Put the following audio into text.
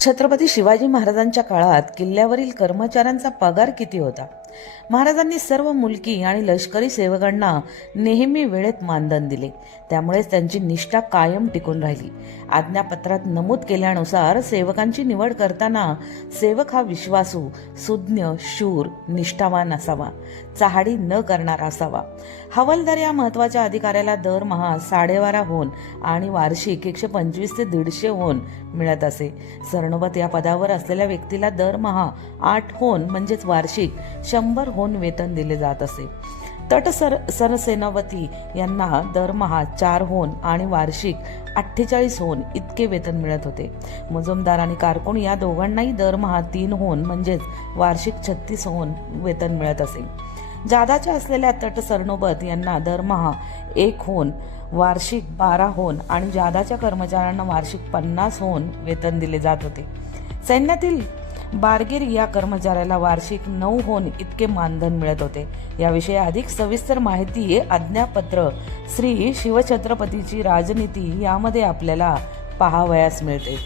छत्रपती शिवाजी महाराजांच्या काळात किल्ल्यावरील कर्मचाऱ्यांचा पगार किती होता? महाराजांनी सर्व मुलकी आणि लष्करी सेवकांना नेहमी वेळेत मानधन दिले. त्यामुळेच त्यांची निष्ठा कायम टिकून राहिली. आज्ञापत्रात नमूद केल्यानुसार सेवकांची निवड करताना सेवक हा विश्वासू, सुज्ञ, शूर, निष्ठावान असावा, चहाडी न करणारा असावा. हवालदार या महत्वाच्या अधिकाऱ्याला दरमहा 12.5 होन आणि वार्षिक 125 ते 150 होन मिळत असे. सरनोबत या पदावर असलेल्या व्यक्तीला दरमहा 8 होन म्हणजेच वार्षिक 100 होन वेतन दिले जात असे. सरसेनापती यांना दरमहा 4 होन आणि वार्षिक 48 होन इतके वेतन मिळत होते. मुजुमदार आणि कारकून या दोघांनाही दरमहा 3 होन म्हणजेच वार्षिक 36 होन वेतन मिळत असे. जादाच्या असलेल्या सरनोबत यांना दरमहा 1 होन, वार्षिक 12 होन आणि जादाच्या कर्मचाऱ्यांना वार्षिक 50 होन वेतन दिले जात होते. सैन्यातील बारगीर या कर्मचाऱ्याला वार्षिक 9 होन इतके मानधन मिळत होते. याविषयी अधिक सविस्तर माहिती आज्ञापत्र श्री शिवछत्रपतीची राजनीती यामध्ये आपल्याला पाहावयास मिळते.